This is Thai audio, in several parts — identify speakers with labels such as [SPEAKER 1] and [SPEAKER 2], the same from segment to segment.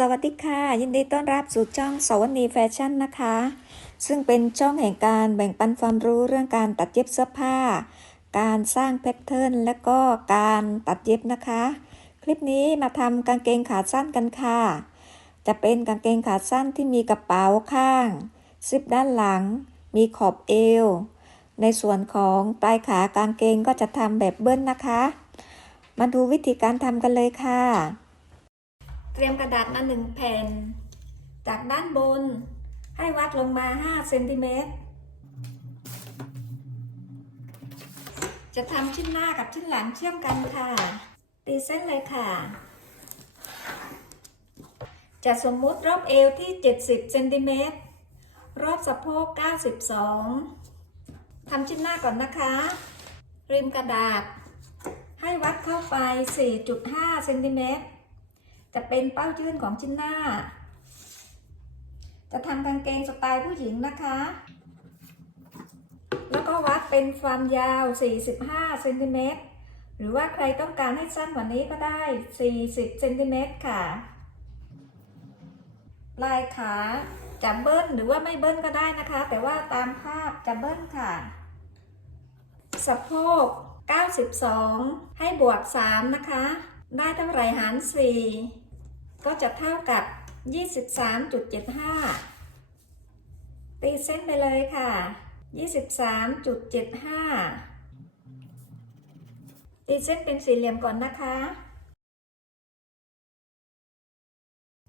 [SPEAKER 1] สวัสดีค่ะ ยินดีต้อนรับสู่ช่องสวนีแฟชั่นนะคะ ซึ่งเป็นช่องแห่งการแบ่งปันความรู้เรื่องการตัดเย็บเสื้อผ้า การสร้างแพทเทิร์นและก็การตัดเย็บนะคะ คลิปนี้มาทำกางเกงขาสั้นกันค่ะ จะเป็นกางเกงขาสั้นที่มีกระเป๋าข้างซิปด้านหลัง มีขอบเอว ในส่วนของปลายขากางเกงก็จะทำแบบเบิ้ลนะคะ มาดูวิธีการทำกันเลยค่ะ เตรียมกระดาษมาหนึ่งแผ่น จากด้านบนให้วัดลงมา 5 เซนติเมตร จะทำชิ้นหน้ากับชิ้นหลังเชื่อมกันค่ะ ตีเส้นเลยค่ะ จะสมมุติรอบเอวที่ 70 เซนติเมตร รอบสะโพก 92 ทำชิ้นหน้าก่อนนะคะ ริมกระดาษ ให้วัดเข้าไป 4.5 เซนติเมตร จะเป็นเป้ายื่นของชิ้นหน้า จะทำกางเกงสไตล์ผู้หญิงนะคะ แล้วก็วัดเป็นความยาว 45เซนติเมตรหรือว่าใครต้องการให้สั้นกว่านี้ก็ได้ 40เซนติเมตรค่ะปลายขาจะเบิ้ลหรือว่าไม่เบิ้ลก็ได้นะคะ แต่ว่าตามภาพจะเบิ้ลค่ะ สะโพก 92 ให้บวก 3 นะคะ ได้เท่าไหร่หาร 4 ก็จะเท่ากับ 23.75 ตีเส้นไปเลยค่ะ 23.75 ตีเส้นเป็นสี่เหลี่ยมก่อนนะคะ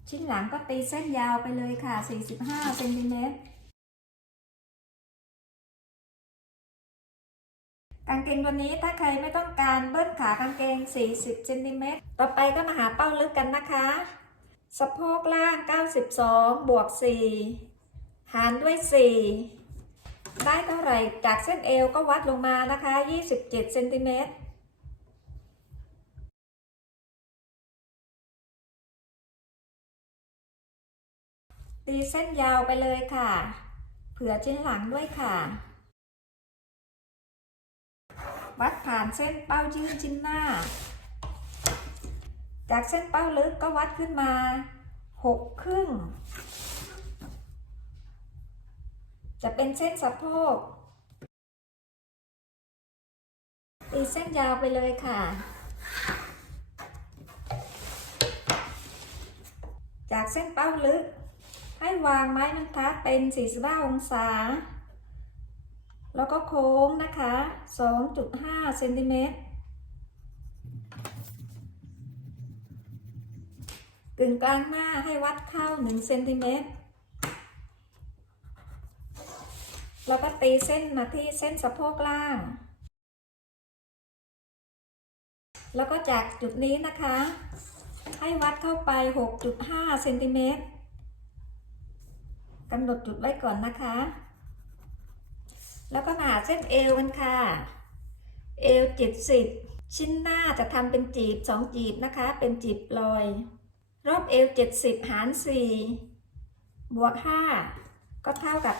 [SPEAKER 1] ชิ้นหลังก็ตีเส้นยาวไปเลยค่ะ 45เซนติเมตรกางเกงตัวนี้ถ้าใครไม่ต้องการเบิ้ลขากางเกง 40เซนติเมตร ต่อไปก็มาหาเป้าลึกกันนะคะ สะโพกล่าง 92 บวก 4 หารด้วย 4 ได้เท่าไหร่ จากเส้นเอวก็วัดลงมานะคะ 27เซนติเมตรตีเส้นยาวไปเลยค่ะ เผื่อชิ้นหลังด้วยค่ะ วัดผ่านเส้นเป้ายื่นชิ้นหน้า จากเส้นเป้าลึกก็วัดขึ้นมาหกครึ่ง จะเป็นเส้นสะโพกตีเส้นยาวไปเลยค่ะ จากเส้นเป้าลึก ให้วางไม้บรรทัดเป็น 45 องศา แล้วก็โค้งนะคะ 2.5เซนติเมตร กึ่งกลางหน้าให้วัดเข้า1เซนติเมตรแล้วก็ตีเส้นมาที่เส้นสะโพกล่าง แล้วก็จากจุดนี้นะคะ ให้วัดเข้าไป 6.5เซนติเมตรกำหนดจุดไว้ก่อนนะคะ แล้วก็หาเส้นเอวกันค่ะ เอว 70 ชิ้นหน้าจะทำเป็นจีบ 2 จีบนะคะ เป็นจีบลอย รอบเอว70 หาร 4 บวก 5 ก็เท่ากับ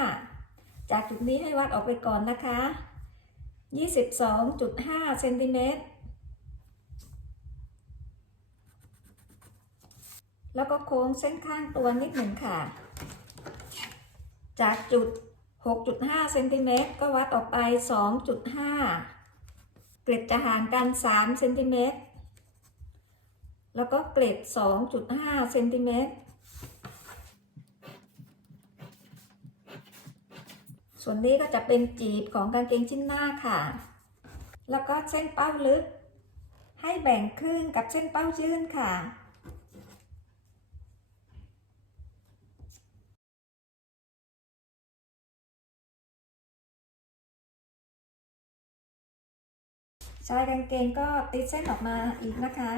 [SPEAKER 1] 22.5 จากจุดนี้ให้วัดออกไปก่อนนะคะ 22.5เซนติเมตรแล้วก็โค้งเส้นข้างตัวนิดหนึ่งค่ะ จากจุด 6.5เซนติเมตรก็วัดออกไป 2.5 เกล็ดจะห่างกัน 3 เซนติเมตร แล้วก็เกล็ด2.5เซนติเมตร ส่วนนี้ก็จะเป็นจีบของกางเกงชิ้นหน้าค่ะ แล้วก็เส้นเป้าลึก ให้แบ่งครึ่งกับเส้นเป้ายื่นค่ะชายกางเกงก็ติดเส้นออกมาอีกนะคะ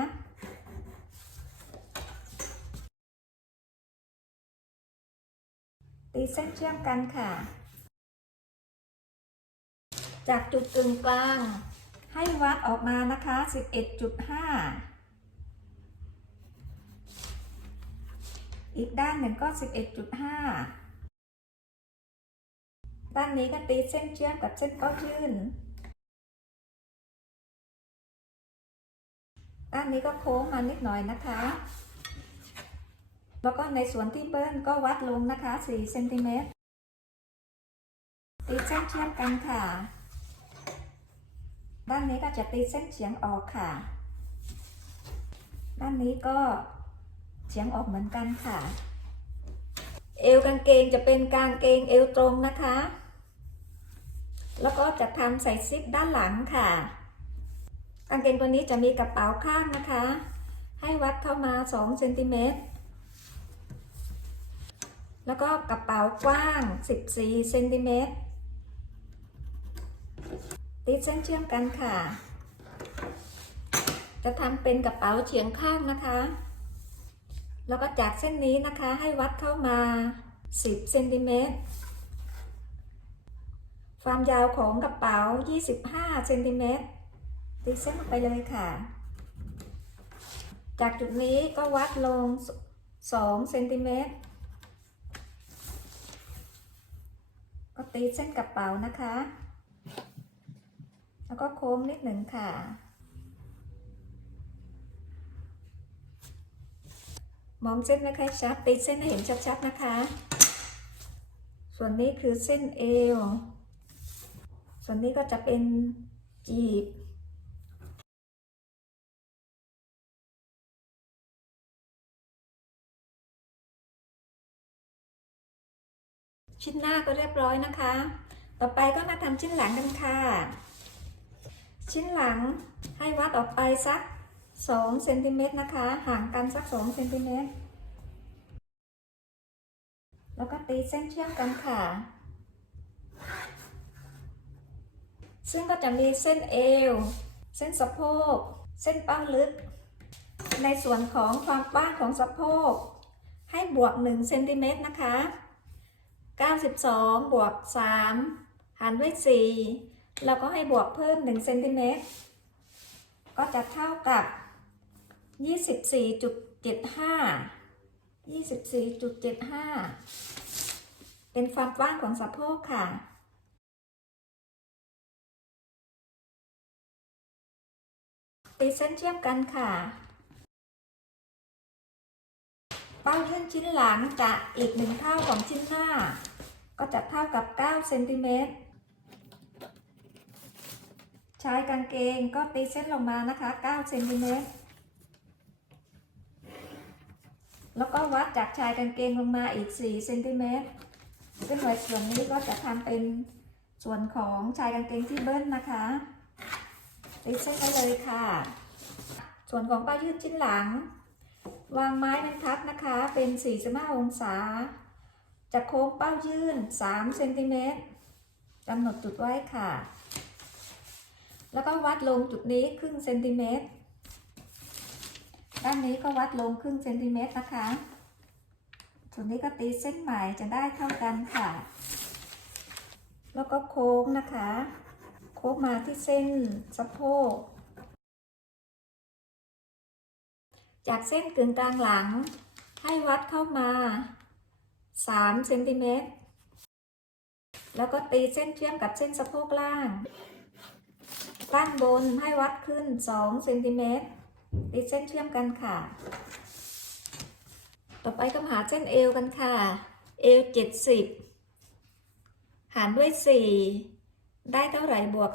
[SPEAKER 1] ตีเส้นเชื่อมกันค่ะ จากจุดกึ่งกลาง ให้วัดออกมานะคะ 11.5 อีกด้านหนึ่งก็ 11.5 ด้านนี้ก็ตีเส้นเชื่อมกับเส้นเป้ายื่นด้านนี้ก็โค้งมานิดหน่อยนะคะ แล้วก็ในส่วนที่เบิ้ลก็วัดลงนะคะ4เซนติเมตรตีเส้นเชื่อมกันค่ะ ด้านนี้ก็จะตีเส้นเฉียงออกค่ะ ด้านนี้ก็เฉียงออกเหมือนกันค่ะ เอวกางเกงจะเป็นกางเกงเอวตรงนะคะ แล้วก็จะทำใส่ซิปด้านหลังค่ะ กางเกงตัวนี้จะมีกระเป๋าข้างนะคะ ให้วัดเข้ามา2เซนติเมตร แล้วก็กระเป๋ากว้าง 14เซนติเมตรติดเส้นเชื่อมกันค่ะ จะทำเป็นกระเป๋าเฉียงข้างนะคะ แล้วก็จากเส้นนี้นะคะให้วัดเข้ามา 10เซนติเมตร ความยาวของกระเป๋า 25เซนติเมตรตีเส้นลงไปเลยค่ะ จากจุดนี้ก็วัดลง2เซนติเมตร ก็ตีเส้นกระเป๋านะคะ แล้วก็โค้งนิดหนึ่งค่ะ มองเส้นไม่ค่อยชัดตีเส้นให้เห็นชัดๆนะคะ ส่วนนี้คือเส้นเอว ส่วนนี้ก็จะเป็นจีบ ชิ้นหน้าก็เรียบร้อยนะคะ ต่อไปก็มาทำชิ้นหลังกันค่ะ ชิ้นหลังให้วัดออกไปสัก2เซนติเมตรนะคะ ห่างกันสัก2เซนติเมตรแล้วก็ตีเส้นเชื่อมกันค่ะ ซึ่งก็จะมีเส้นเอว เส้นสะโพก เส้นเป้าลึก ในส่วนของความกว้างของสะโพก ให้บวก1เซนติเมตรนะคะ 92 บวก 3 หารด้วย 4 แล้วก็ให้บวกเพิ่ม 1 เซนติเมตร ก็จะเท่ากับ 24.75 24.75 เป็นความกว้างของสะโพกค่ะตีเส้นเชื่อมกันค่ะ เป้ายื่นชิ้นหลังจะอีกหนึ่งเท่าของชิ้นหน้า ก็จะเท่ากับ9เซนติเมตรชายกางเกงก็ตีเส้นลงมานะคะ9เซนติเมตรแล้วก็วัดจากชายกางเกงลงมาอีก4เซนติเมตรซึ่งในส่วนนี้ก็จะทำเป็นส่วนของชายกางเกงที่เบิ้ลนะคะตีเส้นไปเลยค่ะ ส่วนของป้ายืดชิ้นหลัง วางไม้บรรทัดนะคะเป็น 45 องศา จะโค้งเป้ายื่น 3 เซนติเมตรกำหนดจุดไว้ค่ะ แล้วก็วัดลงจุดนี้ครึ่งเซนติเมตร ด้านนี้ก็วัดลงครึ่งเซนติเมตรนะคะส่วนนี้ก็ตีเส้นใหม่จะได้เท่ากันค่ะ แล้วก็โค้งนะคะ โค้งมาที่เส้นสะโพก จากเส้นกึ่งกลางหลัง ให้วัดเข้ามา3เซนติเมตร แล้วก็ตีเส้นเชื่อมกับเส้นสะโพกล่าง ด้านบนให้วัดขึ้น2เซนติเมตร ตีเส้นเชื่อมกันค่ะ ต่อไปก็หาเส้นเอวกันค่ะ เอว70 หารด้วย 4 ได้เท่าไหร่บวก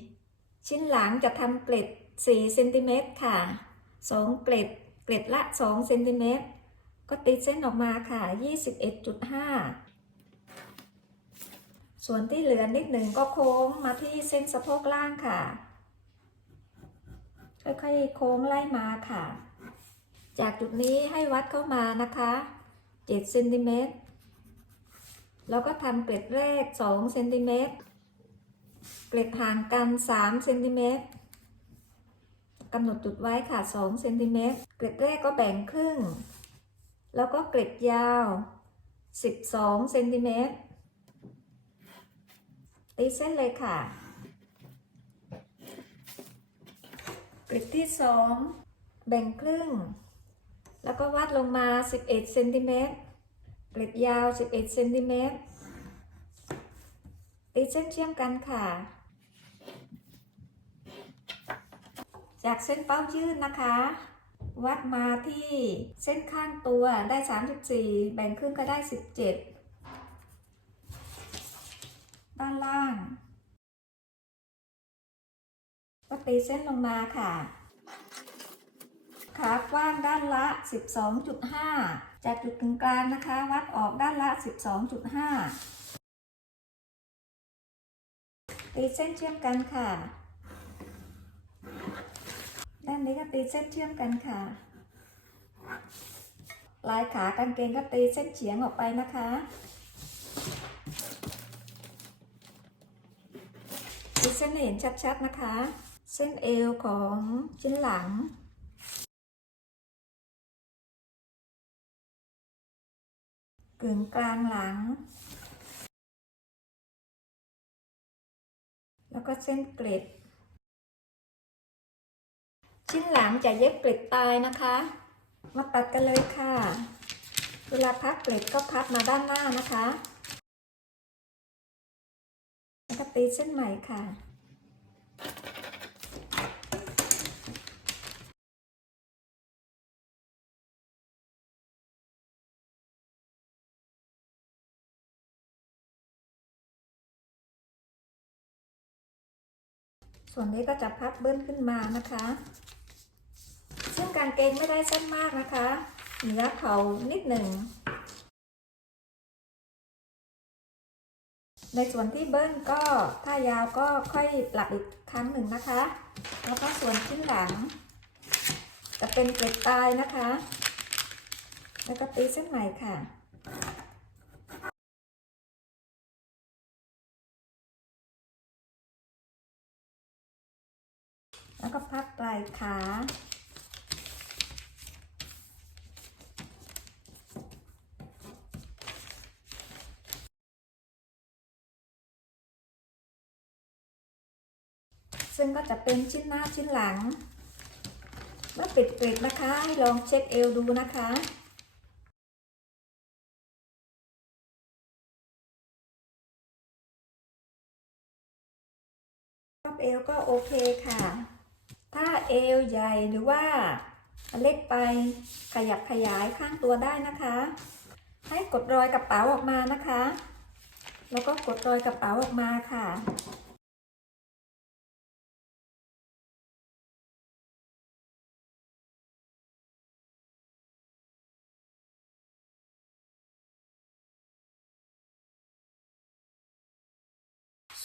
[SPEAKER 1] 4 ชิ้นหลังจะทำเกล็ด4เซนติเมตรค่ะ 2 เกล็ด เกล็ดละ2เซนติเมตรก็ตีเส้นออกมาค่ะ 21.5 ส่วนที่เหลือนิดหนึ่งก็โค้งมาที่เส้นสะโพกล่างค่ะ ค่อยๆโค้งไล่มาค่ะ จากจุดนี้ให้วัดเข้ามานะคะ7เซนติเมตรแล้วก็ทำเกล็ดแรก2เซนติเมตร เกล็ดห่างกัน3เซนติเมตร กำหนดจุดไว้ค่ะ2เซนติเมตรเกล็ดแรกก็แบ่งครึ่ง แล้วก็เกล็ดยาว 12เซนติเมตรตีเส้นเลยค่ะ เกล็ดที่ 2 แบ่งครึ่ง แล้วก็วัดลงมา 11เซนติเมตรเกล็ดยาว 11เซนติเมตรตีเส้นเชื่อมกันค่ะ จากเส้นเป้ายื่นนะคะ วัดมาที่เส้นข้างตัวได้ 34 แบ่งครึ่งก็ได้ 17 ด้านล่าง ก็ตีเส้นลงมาค่ะ ขากว้างด้านละ 12.5 จากจุดกึ่งกลางนะคะ วัดออกด้านละ 12.5 ตีเส้นเชื่อมกันค่ะ ด้านนี้ก็ตีเส้นเชื่อมกันค่ะ ลายขากางเกงก็ตีเส้นเฉียงออกไปนะคะ ตีเส้นเห็นชัดๆนะคะ เส้นเอวของชิ้นหลังกึ่งกลางหลัง แล้วก็เส้นเกล็ด ชิ้นหลังจะเย็บเกล็ดตายนะคะ มาตัดกันเลยค่ะ เวลาพับเกล็ดก็พับมาด้านหน้านะคะแล้วก็ตีเส้นใหม่ค่ะส่วนนี้ก็จะพับเบิ้ลขึ้นมานะคะ ซึ่งกางเกงไม่ได้สั้นมากนะคะเหนือเข่านิดหนึ่ง ในส่วนที่เบิ้ลก็ถ้ายาวก็ค่อยปรับอีกครั้งหนึ่งนะคะ แล้วก็ส่วนชิ้นหลัง จะเป็นเกล็ดตายนะคะ แล้วก็ตีเส้นใหม่ค่ะแล้วก็พับปลายขา ซึ่งก็จะเป็นชิ้นหน้าชิ้นหลัง เมื่อปิดกริดนะคะ ให้ลองเช็คเอวดูนะคะ รอบเอวก็โอเคค่ะ ถ้าเอวใหญ่หรือว่าเล็กไปขยับขยายข้างตัวได้นะคะ ให้กดรอยกระเป๋าออกมานะคะ แล้วก็กดรอยกระเป๋าออกมาค่ะ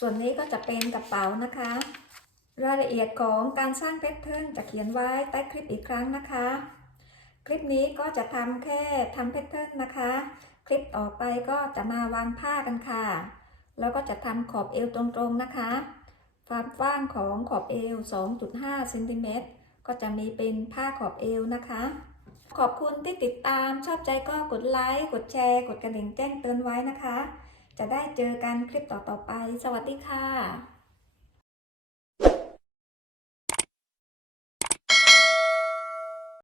[SPEAKER 1] ส่วนนี้ก็จะเป็นกระเป๋านะคะ รายละเอียดของการสร้างแพทเทิร์นจะเขียนไว้ใต้คลิปอีกครั้งนะคะ คลิปนี้ก็จะทำแค่ทำแพทเทิร์นนะคะ คลิปต่อไปก็จะมาวางผ้ากันค่ะ แล้วก็จะทำขอบเอวตรงๆนะคะความกว้างของขอบเอว 2.5 เซนติเมตร ก็จะมีเป็นผ้าขอบเอวนะคะ ขอบคุณที่ติดตาม ชอบใจก็กดไลค์ กดแชร์ กดกระดิ่งแจ้งเตือนไว้นะคะ จะได้เจอกันคลิปต่อๆไป สวัสดีค่ะ